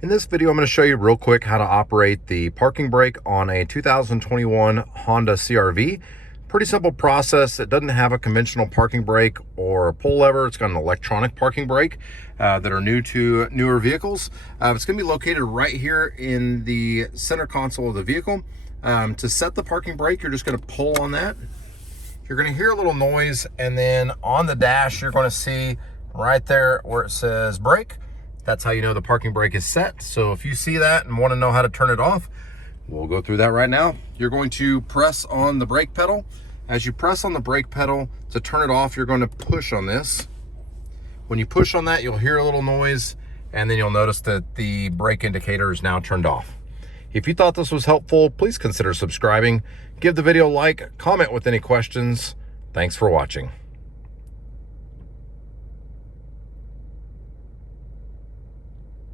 In this video, I'm going to show you real quick how to operate the parking brake on a 2021 Honda CR-V. Pretty simple process. It doesn't have a conventional parking brake or a pull lever. It's got an electronic parking brake that are new to newer vehicles. It's going to be located right here in the center console of the vehicle. To set the parking brake, you're just going to pull on that. You're going to hear a little noise, and then on the dash, you're going to see right there where it says brake. That's how you know the parking brake is set. So if you see that and want to know how to turn it off, we'll go through that right now. You're going to press on the brake pedal. As you press on the brake pedal to turn it off, you're going to push on this. When you push on that, you'll hear a little noise, and then you'll notice that the brake indicator is now turned off. If you thought this was helpful, please consider subscribing. Give the video a like, comment with any questions. Thanks for watching.